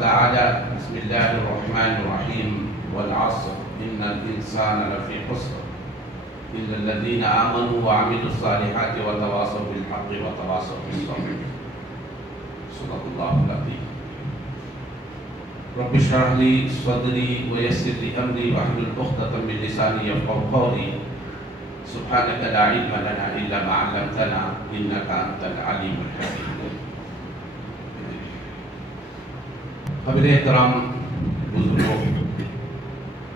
تعالى: بسم الله الرحمن الرحيم والعصر إن الإنسان لفي خسر إلا الذين آمنوا وعملوا الصالحات وتواصوا بالحق وتواصوا بالصبر. صدق الله العظيم. رب اشرح لي صدري ويسر لي أمري واحلل عقدة من لساني يفقهوا قولي. سبحانك لا علم لنا إلا ما علمتنا إنك أنت العليم الحكيم. قابل احترام بزرگوں،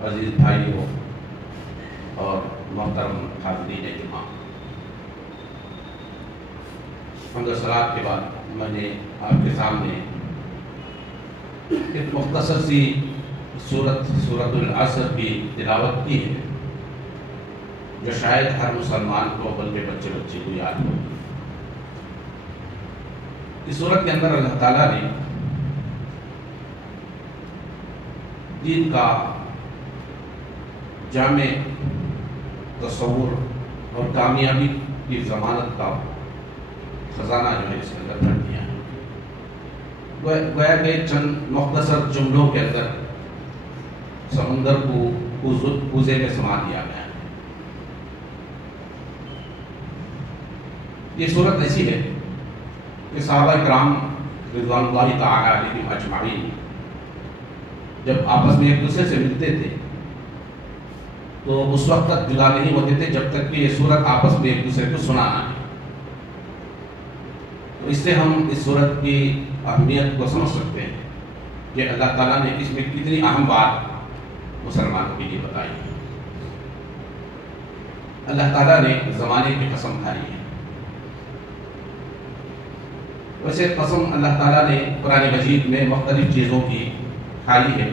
عزیز بھائیوں اور محترم حاضرین جمعہ، حمد و صلوات کے بعد میں نے آپ کے سامنے ایک مختصر سی سورۃ العصر کی تلاوت کی ہے، جو شاید ہر مسلمان کو بلکہ بچے کو یاد ہو۔ اس سورت کے اندر اللہ تعالیٰ نے دین کا جامع تصور اور کامیابی کی ضمانت کا خزانہ جو ہے اس کے اندر بھر دیا ہے۔ گویا کہ چند مختصر جملوں کے اندر سمندر کو کوزے میں سما دیا گیا ہے۔ یہ صورت ایسی ہے کہ صحابہ کرام رضوان اللہ تعالی علیہم اجمعین جب آپس میں ایک دوسرے سے ملتے تھے تو اس وقت تک جدا نہیں ہوتے تھے جب تک کہ یہ صورت آپس میں ایک دوسرے کو سنانا ہے۔ تو اس سے ہم اس صورت کی اہمیت کو سمجھ سکتے ہیں کہ اللہ تعالیٰ نے اس میں کتنی اہم بات مسلمانوں کے لیے بتائی ہے۔ اللہ تعالیٰ نے زمانے کی قسم کھائی ہے۔ ویسے قسم اللہ تعالیٰ نے قرآن مجید میں مختلف چیزوں کی کھائی ہے،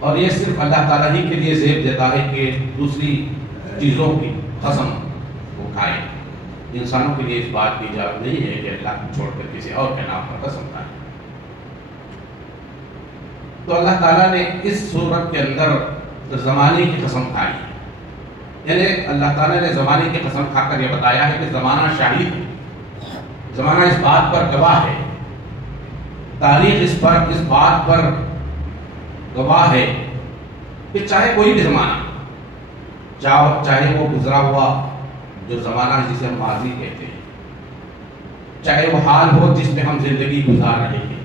اور یہ صرف اللہ تعالیٰ ہی کے لیے زیب دیتا ہے کہ دوسری چیزوں کی قسم وہ کھائے۔ انسانوں کے لیے اس بات کی اجازت نہیں ہے کہ اللہ کو چھوڑ کر کسی اور کے نام پر قسم کھائے۔ تو اللہ تعالیٰ نے اس صورت کے اندر زمانے کی قسم کھائی ہے، یعنی اللہ تعالیٰ نے زمانے کی قسم کھا کر یہ بتایا ہے کہ زمانہ شاہد ہے، زمانہ اس بات پر گواہ ہے، تاریخ اس بات پر گواہ ہے کہ چاہے کوئی بھی زمانہ، چاہے وہ گزرا ہوا جو زمانہ جسے ہم ماضی کہتے ہیں، چاہے وہ حال ہو جس میں ہم زندگی گزار رہے ہیں،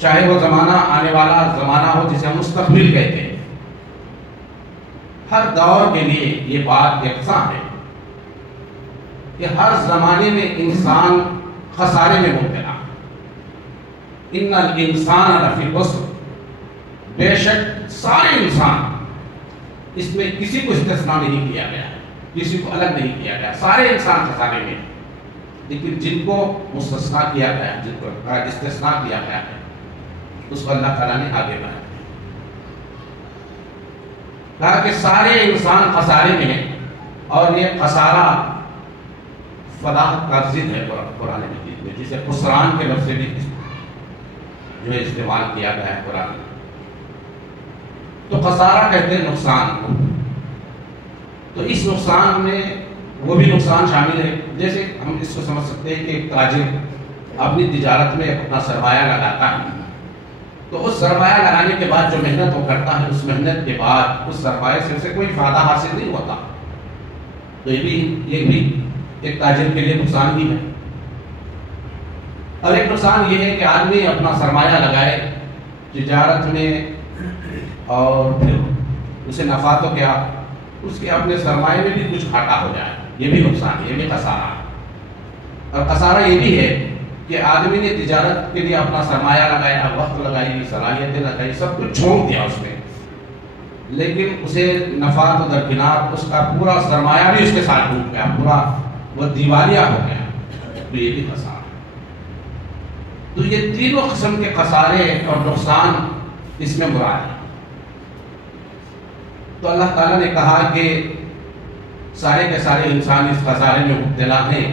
چاہے وہ زمانہ آنے والا زمانہ ہو جسے ہم مستقبل کہتے ہیں، ہر دور کے لیے یہ بات یکساں ہے کہ ہر زمانے میں انسان خسارے میں مبتلا۔ ان الانسان لفی خسر، بے شک سارے انسان، اس میں کسی کو استثناء نہیں کیا گیا ہے، کسی کو الگ نہیں کیا گیا، سارے انسان خسارے میں، لیکن جن کو مستثنیٰ کیا گیا ہے، جن کو استثناء کیا گیا ہے، اس کو اللہ تعالیٰ نے آگے بڑھایا، کہا کہ سارے انسان خسارے میں ہیں، اور یہ خسارہ فلاح کا ضد ہے قرآن مجید میں، جسے خسران کے لفظ سے بھی جو ہے استعمال کیا گیا ہے قرآن میں۔ تو خسارہ کہتے ہیں نقصان کو، تو اس نقصان میں وہ بھی نقصان شامل ہے، جیسے ہم اس کو سمجھ سکتے ہیں کہ ایک تاجر اپنی تجارت میں اپنا سرمایہ لگاتا ہے، تو اس سرمایہ لگانے کے بعد جو محنت وہ کرتا ہے، اس محنت کے بعد اس سرمایہ سے اسے کوئی فائدہ حاصل نہیں ہوتا، تو یہ بھی ایک تاجر کے لیے نقصان ہی ہے۔ اور ایک نقصان یہ ہے کہ آدمی اپنا سرمایہ لگائے تجارت میں اور پھر اسے نفع تو کیا، اس کے اپنے سرمایہ میں بھی کچھ گھاٹا ہو جائے، یہ بھی نقصان ہے، یہ بھی خسارہ ہے۔ اور خسارہ یہ بھی ہے کہ آدمی نے تجارت کے لیے اپنا سرمایہ لگایا، وقت لگائی، صلاحیتیں لگائی، سب کچھ چھوڑ دیا اس میں، لیکن اسے نفع تو درکنار، اس کا پورا سرمایہ بھی اس کے ساتھ ڈوب گیا، پورا وہ دیوالیہ ہو گیا، تو یہ بھی خسارہ۔ تو یہ تینوں قسم کے خسارے اور نقصان اس میں مراد ہے۔ تو اللہ تعالیٰ نے کہا کہ سارے کے سارے انسان اس خسارے میں مبتلا ہیں،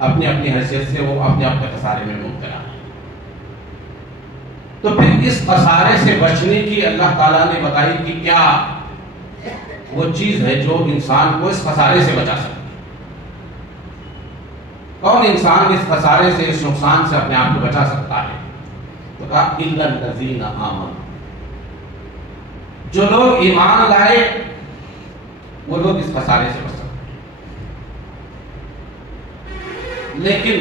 اپنی اپنی حیثیت سے وہ اپنے اپنے خسارے میں مبتلا ہیں۔ تو پھر اس خسارے سے بچنے کی اللہ تعالیٰ نے بتائی کہ کیا وہ چیز ہے جو انسان کو اس خسارے سے بچا سکتی ہے۔ کون انسان اس خسارے سے، اس نقصان سے اپنے آپ کو بچا سکتا ہے؟ تو کہا الا الذین آمنوا، جو لوگ ایمان لائے وہ لوگ اس خسارے سے بچ سکتے ہیں۔ لیکن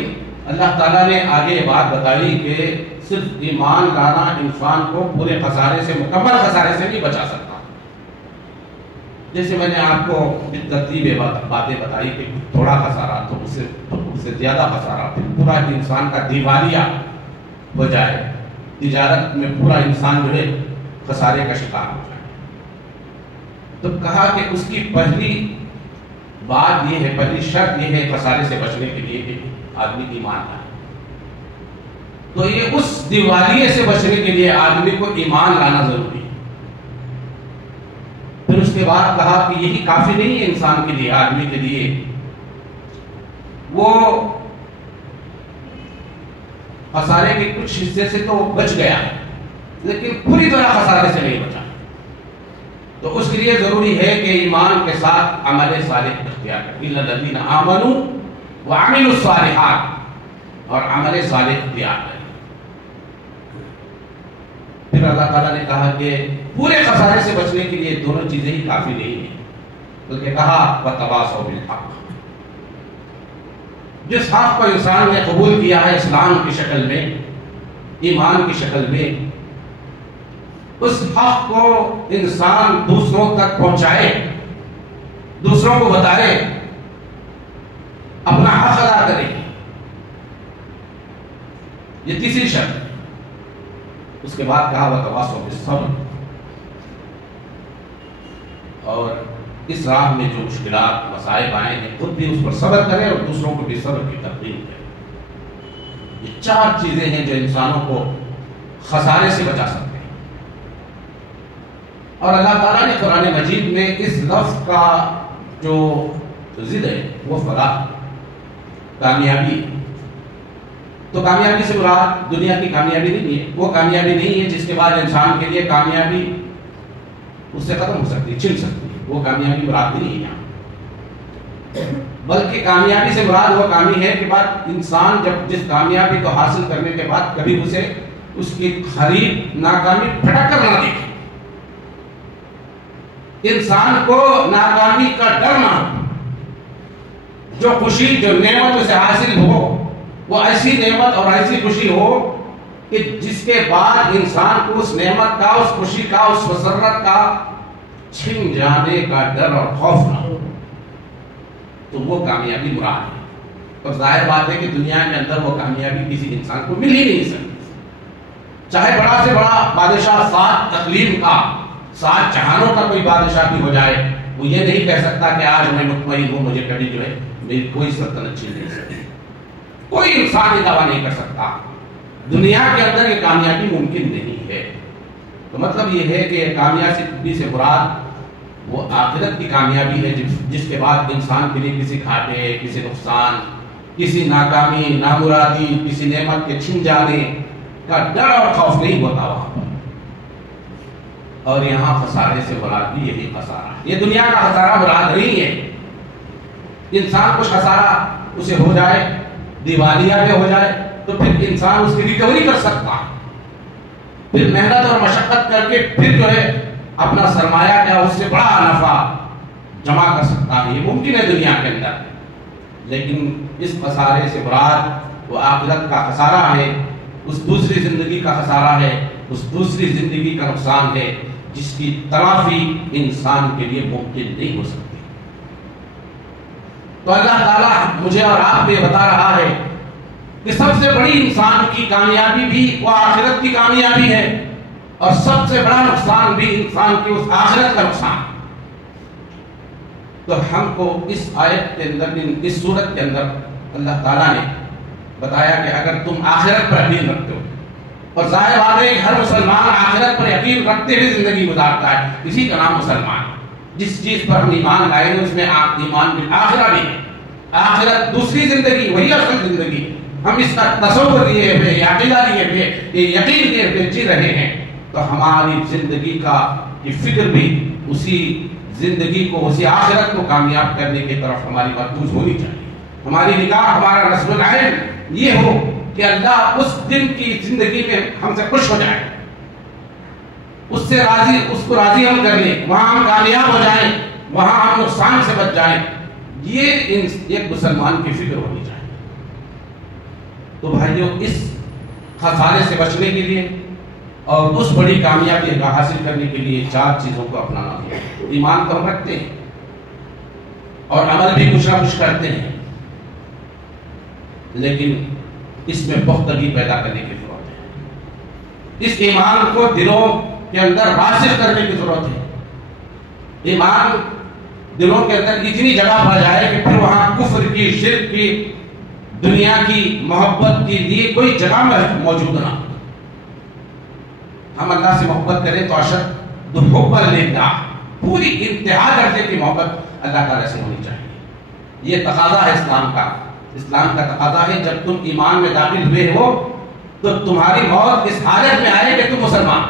اللہ تعالیٰ نے آگے یہ بات بتائی کہ صرف ایمان لانا انسان کو پورے خسارے سے، مکمل خسارے سے نہیں بچا سکتا۔ جیسے میں نے آپ کو ترتیب باتیں بتائی کہ تھوڑا خسارہ تو اس سے زیادہ خسارہ، پھر پورا انسان کا دیوالیہ ہو جائے، تجارت میں پورا انسان جو ہے خسارے کا شکار ہو جائے۔ تو کہا کہ اس کی پہلی بات یہ ہے، پہلی شرط یہ ہے خسارے سے بچنے کے لیے کہ آدمی ایمان لائے۔ تو یہ اس دیوالیے سے بچنے کے لیے آدمی کو ایمان لانا ضروری ہے۔ پھر اس کے بعد کہا کہ یہی کافی نہیں ہے انسان کے لیے، آدمی کے لیے وہ خسارے کے کچھ حصے سے تو بچ گیا ہے لیکن پوری طرح خسارے سے نہیں بچا۔ تو اس کے لیے ضروری ہے کہ ایمان کے ساتھ عمل صالح اختیار کریں، الا الذین آمنوا وعملوا الصالحات، اور عمل صالح اختیار کریں۔ پھر اللہ تعالیٰ نے کہا کہ پورے خسارے سے بچنے کے لیے دونوں چیزیں ہی کافی نہیں ہیں، بلکہ کہا وتواصوا بالحق، جس حق کو انسان نے قبول کیا ہے اسلام کی شکل میں، ایمان کی شکل میں، اس حق کو انسان دوسروں تک پہنچائے، دوسروں کو بتائے، اپنا حق ادا کرے۔ یہ تیسری شرط ہے۔ اس کے بعد کہا وتواصوا بالصبر، اور اس راہ میں جو مشکلات مصائب آئے ہیں خود بھی اس پر صبر کرے اور دوسروں کو بھی صبر کی تلقین کرے۔ یہ چار چیزیں ہیں جو انسانوں کو خسارے سے بچا سکتے ہیں۔ اور اللہ تعالیٰ نے قرآن مجید میں اس لفظ کا جو ضد ہے وہ فلاح، کامیابی۔ تو کامیابی سے مراد دنیا کی کامیابی نہیں ہے، وہ کامیابی نہیں ہے جس کے بعد انسان کے لیے کامیابی اس سے ختم ہو سکتی، چھن سکتی ہے، وہ کامیابی مراد نہیں ہے، بلکہ کامیابی سے مراد وہ کامیابی ہے کہ بعد انسان جب جس کامیابی کو حاصل کرنے کے بعد کبھی اسے اس کی قریب ناکامی پھٹک کر نہ دیکھے، انسان کو ناکامی کا ڈر نہ ہو، جو خوشی جو نعمت اسے حاصل ہو وہ ایسی نعمت اور ایسی خوشی ہو کہ جس کے بعد انسان کو اس نعمت کا، اس خوشی کا، اس مسرت کا چھن جانے کا ڈر اور خوف نہ ہو، تو وہ کامیابی مراد ہے۔ اور ظاہر بات ہے کہ دنیا کے اندر وہ کامیابی کسی انسان کو مل ہی نہیں سکتی، چاہے بڑا سے بڑا بادشاہ، 7 اقلیم کا، 7 جہانوں کا کوئی بادشاہ بھی ہو جائے، وہ یہ نہیں کہہ سکتا کہ آج میں مطمئن ہوں، مجھے کبھی جو ہے میری کوئی سلطنت چھین نہیں سکتی۔ کوئی انسان یہ دعویٰ نہیں کر سکتا، دنیا کے اندر یہ کامیابی ممکن نہیں ہے۔ تو مطلب یہ ہے کہ کامیابی سے مراد وہ آخرت کی کامیابی ہے جس کے بعد انسان کے لیے کسی گھاٹے، کسی نقصان، کسی ناکامی، نامرادی، کسی نعمت کے چھن جانے کا ڈر اور خوف نہیں ہوتا وہاں پر۔ اور یہاں خسارے سے مراد بھی یہی خسارہ ہے، یہ دنیا کا خسارہ مراد نہیں ہے۔ انسان کچھ خسارہ اسے ہو جائے، دیوالیہ میں ہو جائے، تو پھر انسان اس کی ریکوری کر سکتا ہے، پھر محنت اور مشقت کر کے پھر جو ہے اپنا سرمایہ کیا اس سے بڑا نفع جمع کر سکتا ہے، یہ ممکن ہے دنیا کے اندر۔ لیکن اس خسارے سے مراد وہ آخرت کا خسارہ ہے، اس دوسری زندگی کا خسارہ ہے، اس دوسری زندگی کا نقصان ہے جس کی تلافی انسان کے لیے ممکن نہیں ہو سکتی۔ تو اللہ تعالیٰ مجھے اور آپ کو یہ بتا رہا ہے کہ سب سے بڑی انسان کی کامیابی بھی وہ آخرت کی کامیابی ہے، اور سب سے بڑا نقصان بھی انسان کی اس آخرت کا نقصان۔ تو ہم کو اس آیت کے اندر، اس سورت کے اندر اللہ تعالیٰ نے بتایا کہ اگر تم آخرت پر یقین رکھتے ہو، اور ظاہر بات ہے کہ ہر مسلمان آخرت پر یقین رکھتے ہوئے زندگی گزارتا ہے، اسی کا نام مسلمان۔ جس چیز پر ہم ایمان لائے ہیں اس میں ایمان بالآخرہ بھی ہے، آخرت دوسری زندگی وہی اصل زندگی، ہم اس کا تصور لیے ہوئے، عقیدہ لیے ہوئے، یہ یقین لیے ہوئے جی رہے ہیں، تو ہماری زندگی کا یہ فکر بھی اسی زندگی کو، اسی آخرت کو کامیاب کرنے کی طرف ہماری مرکوز ہونی چاہیے۔ ہماری نکاح، ہمارا نسل العین یہ ہو کہ اللہ اس دن کی زندگی میں ہم سے خوش ہو جائے، اس سے راضی، اس کو راضی ہم کر لیں، وہاں ہم کامیاب ہو جائیں، وہاں ہم نقصان سے بچ جائیں. یہ ایک مسلمان کی فکر ہونی چاہیے. تو بھائیوں، اس خسارے سے بچنے کے لیے اور اس بڑی کامیابی کا حاصل کرنے کے لیے 4 چیزوں کو اپنانا ہے. ایمان تو ہم رکھتے ہیں اور عمل بھی کچھ نہ کچھ کرتے ہیں، لیکن اس میں پختگی پیدا کرنے کی ضرورت ہے. اس ایمان کو دلوں کے اندر راسخ کرنے کی ضرورت ہے. ایمان دلوں کے اندر اتنی جگہ پا جائے کہ پھر وہاں کفر کی، شرک کی، دنیا کی محبت کے لیے کوئی جگہ موجود نہ. ہم اللہ سے محبت کریں تو اشد حب للہ، پوری انتہا درجے کی محبت اللہ تعالی سے ہونی چاہیے. یہ تقاضا ہے اسلام کا. اسلام کا تقاضا ہے جب تم ایمان میں داخل ہوئے ہو تو تمہاری موت اس حالت میں آئے کہ تم مسلمان.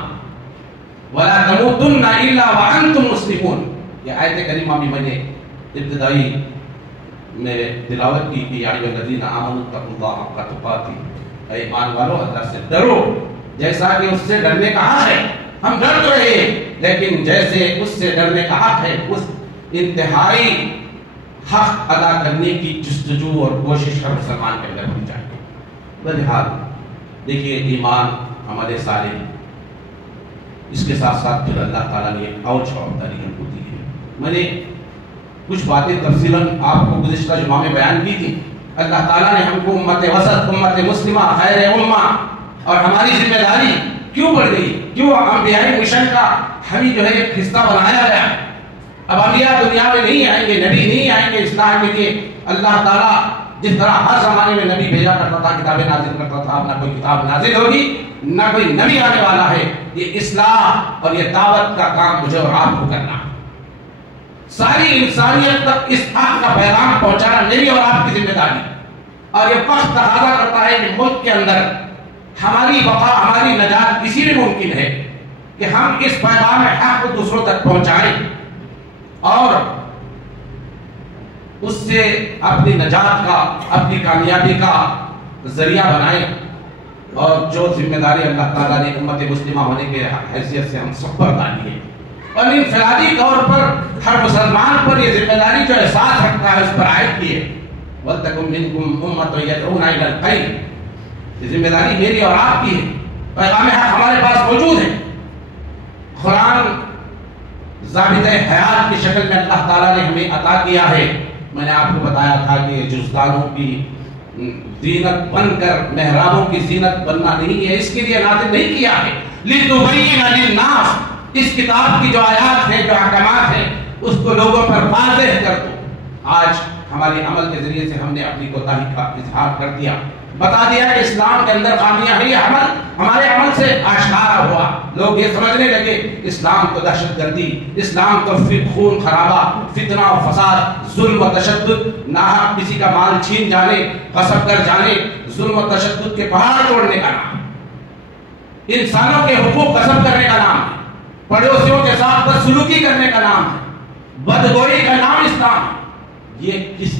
وَلَا تَمُوتُنَّ إِلَّا وَأَنْتُمْ مُسْلِمُونَ. یہ آیت کریمہ بھی میں نے ابتدائی میں تلاوت کی کہ یا ایھا الذین آمنوا اتقوا اللہ حق تقاتہ، اے ایمان والو اللہ سے ڈرو جیسا کہ اس سے ڈرنے کا حق ہے. ہم ڈر تو رہے لیکن جیسے اس سے ڈرنے کا حق ہے، اس انتہائی حق ادا کرنے کی جستجو اور کوشش ہر مسلمان کے اندر ہونی چاہیے. بہرحال دیکھیے، ایمان ہمارے سارے، اس کے ساتھ ساتھ پھر اللہ تعالیٰ نے ایک اور تعلیم ہم کو دی ہے. میں نے کچھ باتیں تفصیلاً آپ کو گزشتہ جمعہ میں بیان کی تھی. اللہ تعالیٰ نے ہم کو امت وسط، امت مسلمہ، خیر امہ، اور ہماری ذمہ داری کیوں بڑھ گئی، کیوں انبیائی مشن کا ہمیں جو ہے ایک حصہ بنایا گیا. اب انبیاء دنیا میں نہیں آئیں گے، نبی نہیں آئیں گے اصلاح کے لیے. اللہ تعالیٰ جس طرح ہر زمانے میں نبی بھیجا کرتا تھا، کتابیں نازل کرتا تھا، نہ کوئی کتاب نازل ہوگی، نہ کوئی نبی آنے والا ہے. یہ اصلاح اور یہ دعوت کا کام مجھے اور آپ کو کرنا ہے. ساری انسانیت تک اس حق کا پیغام پہنچانا میری اور آپ کی ذمہ داری. اور یہ وقت تقاضا کرتا ہے کہ ملک کے اندر ہماری بقا، ہماری نجات اسی میں ممکن ہے کہ ہم اس پیغام حق کو دوسروں تک پہنچائیں اور اس سے اپنی نجات کا، اپنی کامیابی کا ذریعہ بنائیں. اور جو ذمہ داری اللہ تعالیٰ نے امت مسلمہ ہونے کے حیثیت سے ہم سب پر ڈالی ہے، اور انفرادی طور پر ہر مسلمان پر یہ ذمہ داری جو احساس رکھتا ہے اس پر عائد کی ہے. وَلْتَكُن مِّنكُمْ أُمَّةٌ يَدْعُونَ إِلَى الْخَيْرِ. یہ ذمہ داری میری اور آپ کی ہے. پیغام حق ہمارے پاس موجود ہے. قرآن ضابطۂ حیات کی شکل میں اللہ تعالیٰ نے ہمیں عطا کیا ہے. میں نے آپ کو بتایا تھا کہ جزدانوں کی زینت بن کر محرابوں کی زینت بننا نہیں ہے، اس کے لیے نازل نہیں کیا ہے. لِتُبَيِّنَ لِلنَّاسِ. اس کتاب کی جو آیات ہیں، جو احکامات ہیں، اس کو لوگوں پر واضح کر دو. آج ہمارے عمل کے ذریعے سے ہم نے اپنی کوتاہی کا اظہار کر دیا، بتا دیا کہ اسلام کے اندر خامیاں ہیں. یہ عمل ہمارے عمل سے آشکارا ہوا. لوگ یہ سمجھنے لگے اسلام تو دہشت گردی، اسلام تو خون خرابہ، فتنہ و فساد، ظلم و تشدد، ناحق کسی کا مال چھین جانے، غصب کر جانے، ظلم و تشدد کے پہاڑ توڑنے کا نام، انسانوں کے حقوق غصب کرنے کا نام، پڑوسیوں کے ساتھ بدسلوکی کرنے کا نام ہے، بدگوئی کا نام اسلام. یہ کس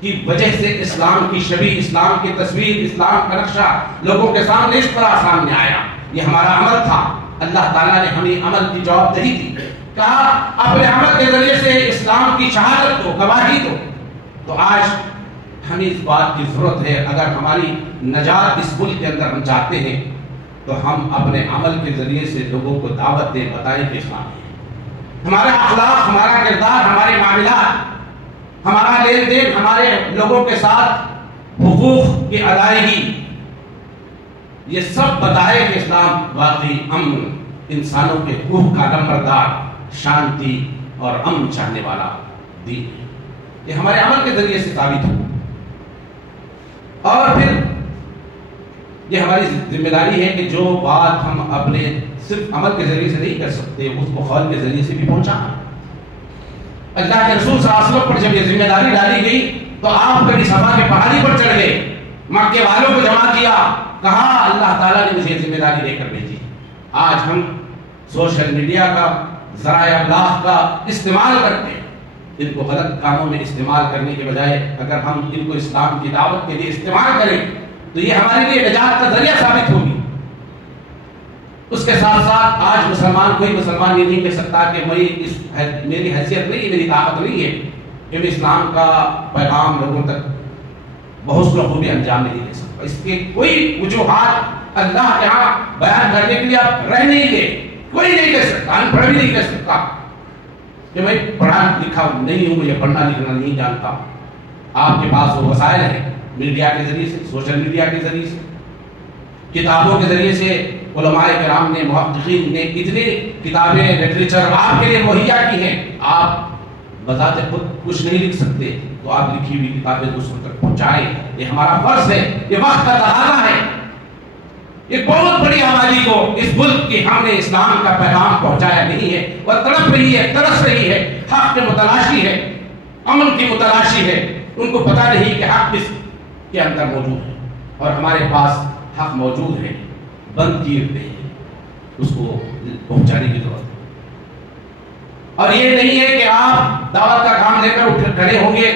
کی وجہ سے اسلام کی شبیہ، اسلام کی تصویر، اسلام کا نقشہ لوگوں کے سامنے اس طرح سامنے آیا؟ یہ ہمارا عمل تھا. اللہ تعالیٰ نے ہمیں عمل کی جواب دہی دی. کہا اپنے عمل کے ذریعے سے اسلام کی شہادت دو، گواہی دو. تو آج ہمیں اس بات کی ضرورت ہے، اگر ہماری نجات اس ملک کے اندر ہم چاہتے ہیں تو ہم اپنے عمل کے ذریعے سے لوگوں کو دعوت دیں، بتائیں کہ اسلام ہے. ہمارا اخلاق، ہمارا کردار، ہمارے معاملات، ہمارا لین دین، ہمارے لوگوں کے ساتھ حقوق کی ادائیگی، یہ سب بتائے کہ اسلام واقعی امن، انسانوں کے حقوق کا نمبردار، شانتی اور امن چاہنے والا دین ہے. یہ ہمارے عمل کے ذریعے سے ثابت ہو. اور پھر یہ ہماری ذمہ داری ہے کہ جو بات ہم اپنے صرف عمل کے ذریعے سے نہیں کر سکتے، اس کو قول کے ذریعے سے بھی پہنچانا. اللہ کے رسول صلی اللہ علیہ وسلم پر جب یہ ذمہ داری ڈالی گئی تو آپ کبھی صفا کے پہاڑی پر چڑھ گئے، مکے والوں کو جمع کیا، کہا اللہ تعالیٰ نے مجھے ذمہ داری دے کر بھیجی. آج ہم سوشل میڈیا کا، ذرائع ابلاغ کا استعمال کرتے ہیں، ان کو غلط کاموں میں استعمال کرنے کے بجائے اگر ہم ان کو اسلام کی دعوت کے لیے استعمال کریں تو یہ ہمارے لیے نجات کا ذریعہ ثابت ہوگی۔ اس کے ساتھ ساتھ آج کوئی مسلمان یہ نہیں کہہ سکتا کہ میری حیثیت نہیں ہے، میری طاقت نہیں ہے کہ میں اسلام کا پیغام لوگوں تک بہت خوبی انجام نہیں دے سکتا۔ اس کے کوئی وجوہات اللہ کے ہاں بیان کرنے کے لیے آپ رہ نہیں گئے، کوئی نہیں کہہ سکتا، ان پڑھ بھی نہیں کہہ سکتا کہ میں پڑھا لکھا نہیں ہوں، مجھے پڑھنا لکھنا نہیں جانتا۔ آپ کے پاس وہ وسائل ہیں میڈیا کے ذریعے سے، سوشل میڈیا کے ذریعے سے، کتابوں کے ذریعے سے علماء کرام نے، محققین نے اتنی کتابیں، لٹریچر آپ کے لیے مہیا کی ہیں۔ آپ بذات خود کچھ نہیں لکھ سکتے تو آپ لکھی ہوئی کتابیں دوسروں تک پہنچائیں، یہ ہمارا فرض ہے، یہ وقت کا تقاضا ہے۔ ایک بہت بڑی آبادی کو اس ملک کی ہم نے اسلام کا پیغام پہنچایا نہیں ہے، وہ تڑپ رہی ہے، ترس رہی ہے، حق کی متلاشی ہے، امن کی متلاشی ہے۔ ان کو پتہ نہیں کہ حق کس کے اندر موجود ہے، اور ہمارے پاس حق موجود ہے، بند کیے ہوئے ہیں، اس کو پہنچانے کی ضرورت ہے۔ اور یہ نہیں ہے کہ آپ دعوت کا کام لے کر کھڑے ہوں گے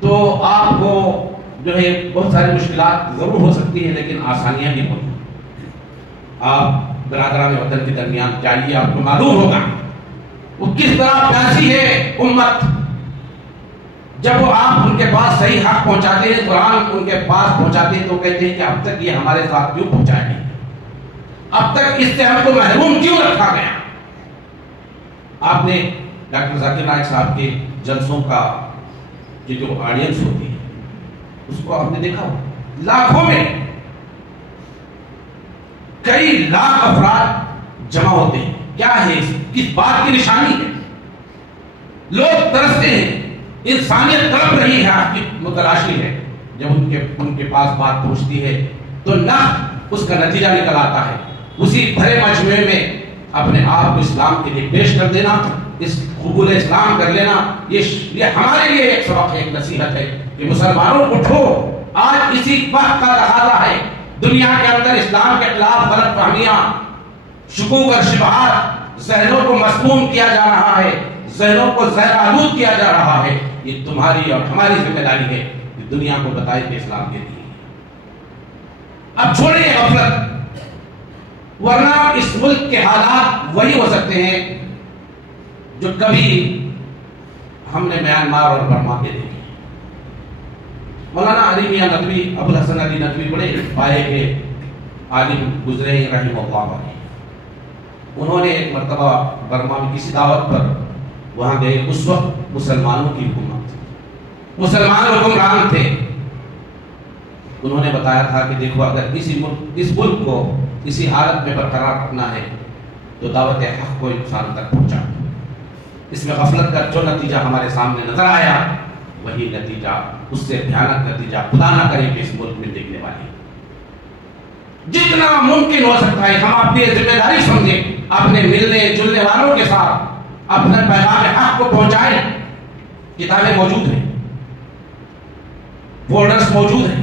تو آپ کو جو ہے بہت ساری مشکلات ضرور ہو سکتی ہیں، لیکن آسانیاں بھی موجود ہیں۔ آپ برادران وطن کے درمیان چاہیے، آپ کو معلوم ہوگا وہ کس طرح پیاسی ہے امت۔ جب وہ آپ ان کے پاس صحیح حق پہنچاتے ہیں، قرآن ان کے پاس پہنچاتے ہیں تو کہتے ہیں کہ اب تک یہ ہمارے ساتھ کیوں پہنچایا نہیں، اب تک اس سے ہم کو محروم کیوں رکھا گیا۔ آپ نے ڈاکٹر ذاکر نائک صاحب کے جلسوں کا یہ جو آڈینس ہوتی ہے اس کو آپ نے دیکھا ہو، لاکھوں میں کئی لاکھ افراد جمع ہوتے ہیں۔ کیا ہے کس بات کی نشانی ہے؟ لوگ ترستے ہیں، انسانیت تڑپ رہی ہے، آپ کی متلاشی ہے۔ جب ان کے پاس بات پہنچتی ہے تو نہ اس کا نتیجہ نکل آتا ہے، اسی بھرے مجموعے میں اپنے آپ کو اسلام کے لیے پیش کر دینا، اس قبول اسلام کر لینا، یہ ہمارے لیے ایک سبق ہے، ایک نصیحت ہے کہ مسلمانوں اٹھو، آج اسی وقت کا تقاضا ہے۔ دنیا کے اندر اسلام کے خلاف غلط فہمیاں، شکوک اور شبہات، ذہنوں کو مسموم کیا جا رہا ہے، ذہنوں کو زہر آلود کیا جا رہا ہے۔ یہ تمہاری اور ہماری ذمہ داری ہے کہ دنیا کو بتائے کہ اسلام کے لیے اب چھوڑیں غفلت، ورنہ اس ملک کے حالات وہی ہو سکتے ہیں جو کبھی ہم نے میانمار اور برما کے دیکھے۔ مولانا علی میاں ندوی، ابو الحسن علی ندوی بڑے پائے کے عالم گزرے ہیں رحمہ اللہ علیہ۔ انہوں نے ایک مرتبہ برما میں کسی دعوت پر وہاں گئے، اس وقت مسلمانوں کی حکومت تھی، مسلمان حکمران تھے۔ انہوں نے بتایا تھا کہ دیکھو اگر اس ملک کو اسی حالت میں برقرار رکھنا ہے تو دعوت حق کو انسان تک پہنچا۔ اس میں غفلت کا جو نتیجہ ہمارے سامنے نظر آیا وہی نتیجہ، اس سے بھیانک نتیجہ خدا نہ کرے کہ اس ملک میں دیکھنے والے۔ جتنا ممکن ہو سکتا ہے ہم اپنی ذمہ داری سمجھیں، اپنے ملنے جلنے والوں کے ساتھ اپنے پیغام حق کو پہنچائیں۔ کتابیں موجود ہیں، فولڈرز موجود ہیں،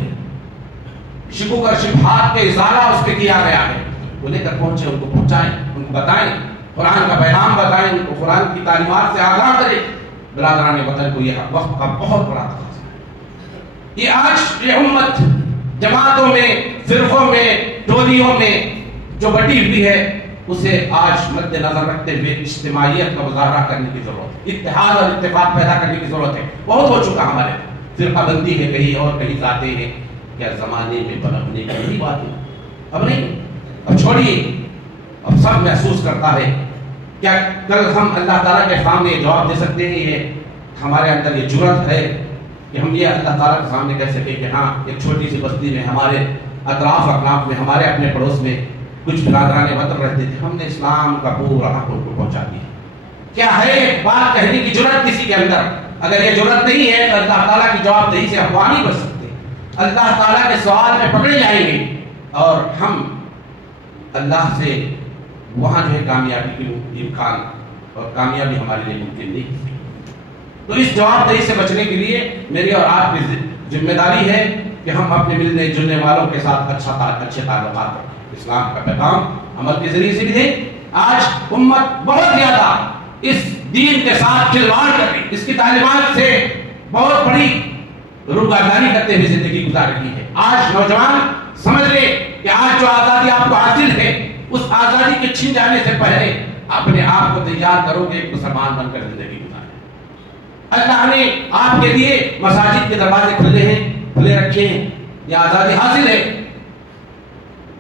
شکوک اور شبہات کے ازالہ اس پہ کیا گیا ہے، وہ لے کر پہنچے، ان کو پہنچائیں، ان کو بتائیں، قرآن کا پیغام بتائیں، ان کو قرآن کی تعلیمات سے آگاہ کریں۔ برادران وطن کو یہ وقت کا بہت بڑا تقاضا ہے۔ یہ آج یہ امت جماعتوں میں، فرقوں میں، ٹولیوں میں جو بٹی ہوئی ہے، اسے آج مد نظر رکھتے ہوئے اجتماعیت کا مظاہرہ کرنے کی ضرورت ہے، اتحاد اور اتفاق پیدا کرنے کی ضرورت ہے۔ بہت ہو چکا ہمارے فرقہ بندی ہے، کہیں اور کہیں جاتے ہیں، کیا زمانے میں پلٹنے کی یہی بات ہے؟ اب نہیں، اب چھوڑیے، اب سب محسوس کرتا ہے۔ کیا کل ہم اللہ تعالیٰ کے سامنے جواب دے سکتے ہیں؟ یہ ہمارے اندر یہ جرأت ہے کہ ہم یہ اللہ تعالیٰ کے سامنے کہہ سکیں کہ ہاں ایک چھوٹی سی بستی میں، ہمارے اطراف اکناف میں، ہمارے اپنے پڑوس میں کچھ برادران وطن رہتے تھے، ہم نے اسلام کا پورا حق ان کو پہنچا دیا۔ کیا ہے ایک بات کہنے کی جرأت کسی کے اندر؟ اگر یہ جرأت نہیں ہے تو اللہ تعالیٰ کی جواب دہی سے افواہ نہیں بچ سکتے، اللہ تعالیٰ کے سوال میں پکڑے جائیں گے، اور ہم اللہ سے وہاں جو ہے کامیابی کی امکان اور کامیابی ہمارے لیے ممکن نہیں۔ تو اس جواب دہی سے بچنے کے لیے میری اور آپ کی ذمہ داری ہے کہ ہم اپنے ملنے جلنے والوں کے ساتھ اچھے تعلقات رکھیں، اسلام کا پیغام عمل کے ذریعے سے بھی دیں۔ آج امت بہت زیادہ اس دین کے ساتھ کھلواڑ کریں، اس کی تعلیمات سے بہت بڑی روگردانی کرتے ہوئے زندگی گزار رہی ہے۔ آج نوجوان سمجھ لے کہ آج جو آزادی آپ کو حاصل ہے، اس آزادی کے چھن جانے سے پہلے اپنے آپ کو تیار کرو کہ ایک مسلمان بن کر زندگی گزارے۔ اللہ نے آپ کے لیے مساجد کے دروازے کھلے رکھے ہیں، یہ آزادی حاصل ہے۔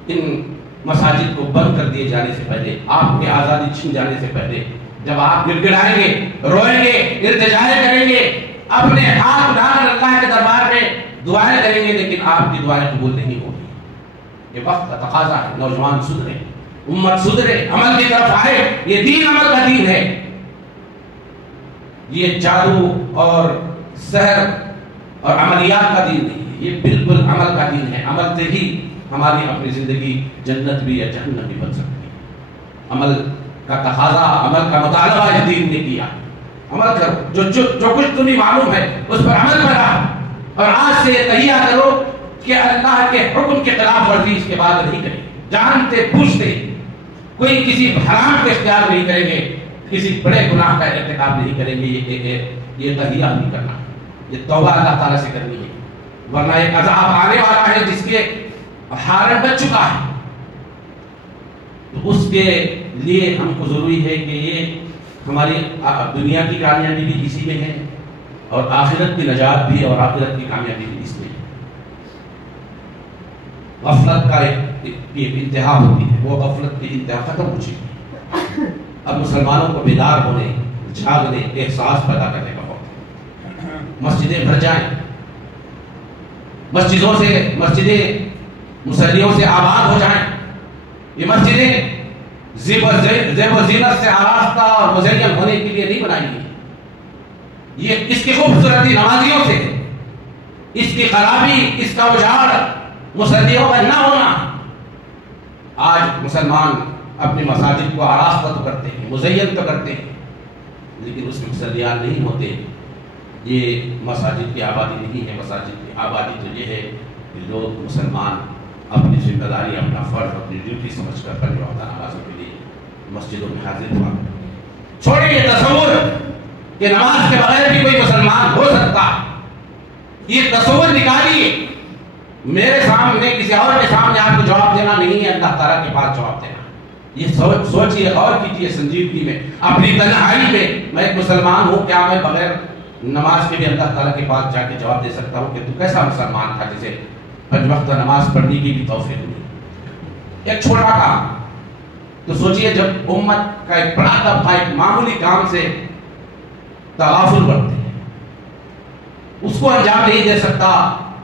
ان مساجد کو بند کر دیے جانے سے پہلے، آپ کی آزادی چھن جانے سے پہلے، جب آپ گڑ گڑائیں گے، روئیں گے، التجائیں کریں گے، اپنے ہاتھ اٹھا کر اللہ کے دربار میں دعائیں کریں گے، لیکن آپ کی دعائیں قبول نہیں ہوگی۔ یہ وقت کا تقاضا ہے، نوجوان سدھرے، امت سدھرے، عمل کی طرف آئے۔ یہ دین عمل کا دین ہے، یہ جادو اور سحر اور عملیات کا دین نہیں ہے، یہ بالکل عمل کا دین ہے۔ عمل سے ہی ہماری اپنی زندگی جنت بھی یا جہنم بھی بن سکتی ہے۔ عمل کا تقاضا، عمل کا مطالبہ اس دین نے کیا۔ عمل کرو، جو کچھ تمہیں معلوم ہے اس پر عمل کرا، اور آج سے یہ تہیہ کرو کہ اللہ کے حکم کے خلاف ورزی اس کے بعد نہیں کریں گے۔ جانتے بوجھتے کوئی کسی حرام کو اختیار نہیں کریں گے، کسی بڑے گناہ کا ارتکاب نہیں کریں گے۔ یہ تہیہ نہیں کرنا، یہ توبہ اللہ تعالیٰ سے کرنی ہے، ورنہ ایک عذاب آنے والا ہے جس کے ہارن بچ چکا ہے۔ تو اس کے لیے ہم کو ضروری ہے کہ یہ ہماری دنیا کی کامیابی بھی اسی میں ہے، اور آخرت کی نجات بھی اور آخرت کی کامیابی بھی اس میں ہے۔ غفلت کا ایک انتہا ہوتی ہے، وہ غفلت کی انتہا ختم ہو چکی ہے۔ اب مسلمانوں کو بیدار ہونے، جاگنے، احساس پیدا کرنے کا وقت ہے۔ مسجدیں بھر جائیں، مسجدیں مصلیوں سے آباد ہو جائیں۔ یہ مسجدیں زیب و زینت سے آراستہ اور مزین ہونے کے لیے نہیں بنائی گئی، یہ اس کی خوبصورتی نمازیوں سے، اس کی خرابی، اس کا اجاڑ مصلیوں کا نہ ہونا۔ آج مسلمان اپنی مساجد کو آراستہ تو کرتے ہیں، مزین تو کرتے ہیں، لیکن اس میں مصلیان نہیں ہوتے۔ یہ مساجد کی آبادی نہیں ہے، مساجد کی آبادی تو یہ ہے کہ جو مسلمان اپنی ذمہ داری، اپنا فرض، اپنی ڈیوٹی سمجھ کر پنج وقتہ نمازوں کے لیے مسجدوں میں حاضر ہوا۔ چھوڑیں یہ تصور کہ نماز کے بغیر بھی کوئی مسلمان ہو سکتا ہے، یہ تصور نکالیے۔ میرے سامنے، کسی اور کے سامنے آپ کو جواب دینا نہیں ہے، اللہ تعالیٰ کے پاس جواب دینا۔ یہ سوچیے، غور کیجیے سنجیدگی میں، اپنی تنہائی میں ایک مسلمان ہوں، کیا میں بغیر نماز کے بھی اللہ تعالیٰ کے پاس جا کے جواب دے سکتا ہوں کہ تو کیسا مسلمان تھا جسے پنج وقت نماز پڑھنے کی بھی توفیق نہیں؟ ایک چھوٹا کام تو سوچئے، جب امت کا ایک بڑا طبقہ ایک معمولی کام سے تغافل برتے ہیں، اس کو انجام نہیں دے سکتا،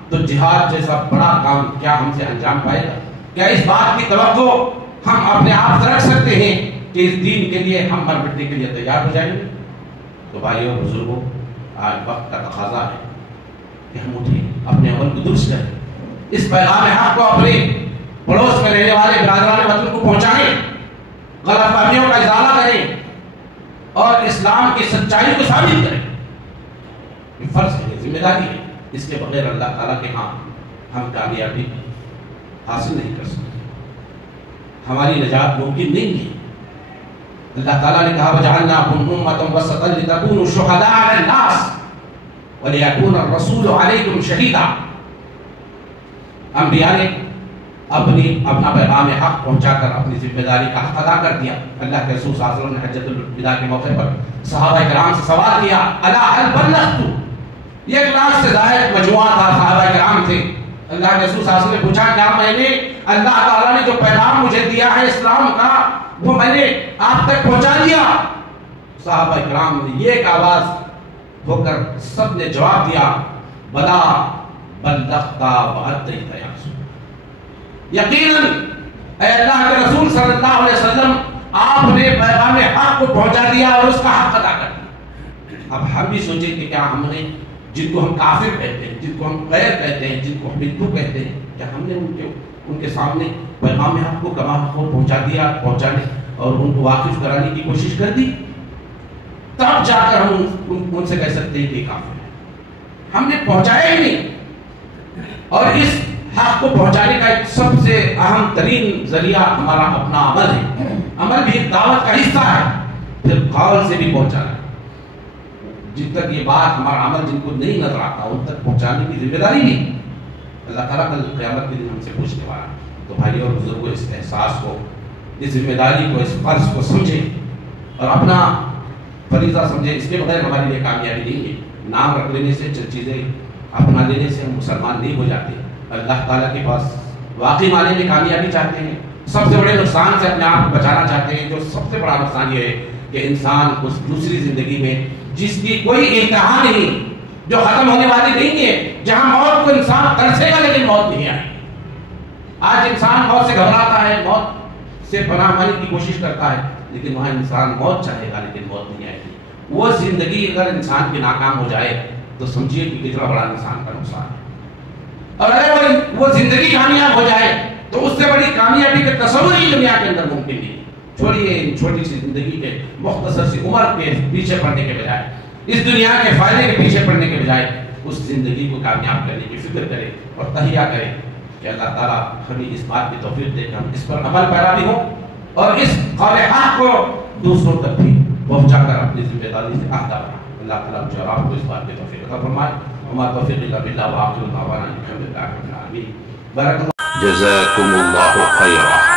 تو جہاد جیسا بڑا کام کیا ہم سے انجام پائے گا؟ کیا اس بات کی توقع ہم اپنے آپ سے رکھ سکتے ہیں کہ اس دین کے لیے ہم مر مٹنے کے لیے تیار ہو جائیں گے؟ تو بھائیوں اور بزرگوں، آج وقت کا تقاضا ہے کہ ہم اٹھیں، اپنے عمل کو درست کریں، اس پیغام حق کو اپنے پڑوس میں رہنے والے برادران وطن کو پہنچائیں، غلط فہمیوں کا ازالہ کریں اور اسلام کی سچائی کو ثابت کریں۔ یہ فرض ہے، ذمہ داری ہے، اس کے بغیر اللہ تعالیٰ کے ہاں ہم کامیابی حاصل نہیں کر سکتے، ہماری نجات ممکن نہیں ہے۔ اللہ تعالیٰ نے کہا وَجَعَلْنَاكُمْ أُمَّةً وَسَطًا لِتَكُونُوا شُهَدَاءَ عَلَى النَّاسِ وَلِيَكُونَ الرَّسُولُ عَلَيْكُمْ شَهِيدًا۔ انبیاء نے اپنا پیغام حق پہنچا کر اپنی ذمہ داری کا حق ادا کر دیا۔ اللہ کے رسول صلی اللہ علیہ وسلم نے حجۃ الوداع کے موقع پر صحابہ کرام سے سوال کیا، الا هل بلغت؟ 1 لاکھ سے زائد مجموعہ تھا صحابہ کرام سے۔ اللہ کے رسول صلی اللہ علیہ وسلم نے پوچھا، کیا میں نے اللہ تعالیٰ نے جو پیغام مجھے دیا ہے اسلام کا، وہ میں نے آپ تک پہنچا دیا؟ صحابہ کرام نے ایک آواز ہو کر سب نے جواب دیا، بلا بلغت وأدیت یا رسول۔ یقیناً اے اللہ کے رسول صلی اللہ علیہ وسلم، آپ نے پیغام حق کو پہنچا دیا اور اس کا حق ادا کر دیا۔ اب ہم بھی سوچیں کہ کیا ہم نے، جن کو ہم کافر کہتے ہیں، جن کو ہم غیر کہتے ہیں، جن کو ہم ہندو کہتے ہیں، کیا ہم نے ان کے سامنے پیغام حق کو کما کو پہنچانے اور ان کو واقف کرانے کی کوشش کر دی؟ تب جا کر ہم ان سے کہہ سکتے ہیں کہ کافر ہے۔ ہم نے پہنچایا ہی نہیں، اور اس حق کو پہنچانے کا ایک سب سے اہم ترین ذریعہ ہمارا اپنا عمل ہے۔ عمل بھی ایک دعوت کا حصہ ہے۔ پھر قول سے بھی پہنچانا. جن تک یہ بات ہمارا عمل جن کو نہیں نظر آتا ان تک پہنچانے کی ذمہ داری بھی اللہ تعالیٰ کل قیامت کے دن ہم سے پوچھنے والا. تو بھائی اور بزرگوں اس احساس کو، اس ذمہ داری کو، اس فرض کو سمجھیں اور اپنا فریضہ سمجھیں. اس کے بغیر ہمارے لیے کامیابی نہیں ہے. نام رکھ لینے سے، چند چیزیں اپنا لینے سے ہم مسلمان نہیں ہو جاتے. اللہ تعالیٰ کے پاس واقعی معنی میں کامیابی چاہتے ہیں، سب سے بڑے نقصان سے اپنے آپ کو بچانا چاہتے ہیں. جو سب سے بڑا نقصان یہ ہے کہ انسان اس دوسری زندگی میں جس کی کوئی انتہا نہیں، جو ختم ہونے والی نہیں ہے، جہاں موت کو انسان ترسے گا لیکن موت نہیں آئے. آج انسان موت سے گھبراتا ہے، موت سے پناہ پانے کی کوشش کرتا ہے، لیکن وہاں انسان موت چاہے گا لیکن موت نہیں آئے گی. وہ زندگی اگر انسان کی ناکام ہو جائے تو سمجھیے کہ کتنا بڑا انسان کا نقصان ہے. اور اگر وہ زندگی کامیاب ہو جائے تو اس سے بڑی کامیابی کا تصور ہی دنیا کے اندر ممکن نہیں. چھوڑیے ان چھوٹی سی زندگی کے مختصر سی عمر کے پیچھے پڑنے کے بجائے، اس دنیا کے فائدے کے پیچھے پڑنے کے بجائے اس زندگی کو کامیاب کرنے کی فکر کرے اور تہیہ کرے کہ اللہ تعالیٰ ہمیں اس بات کی توفیق دے کہ ہم اس پر عمل پیرا بھی ہوں اور اس قول حق کو دوسروں تک بھی پہنچا کر اپنی ذمہ داری سے آگاہ بنا. اللہ تعالیٰ مجھے اور آپ کو اس بات کی توفیق عطا فرمائے. وما توفیق الا باللہ وآخر دعوانا الحمد للہ رب العالمین. بارک اللہ. جزاکم اللہ خیرا.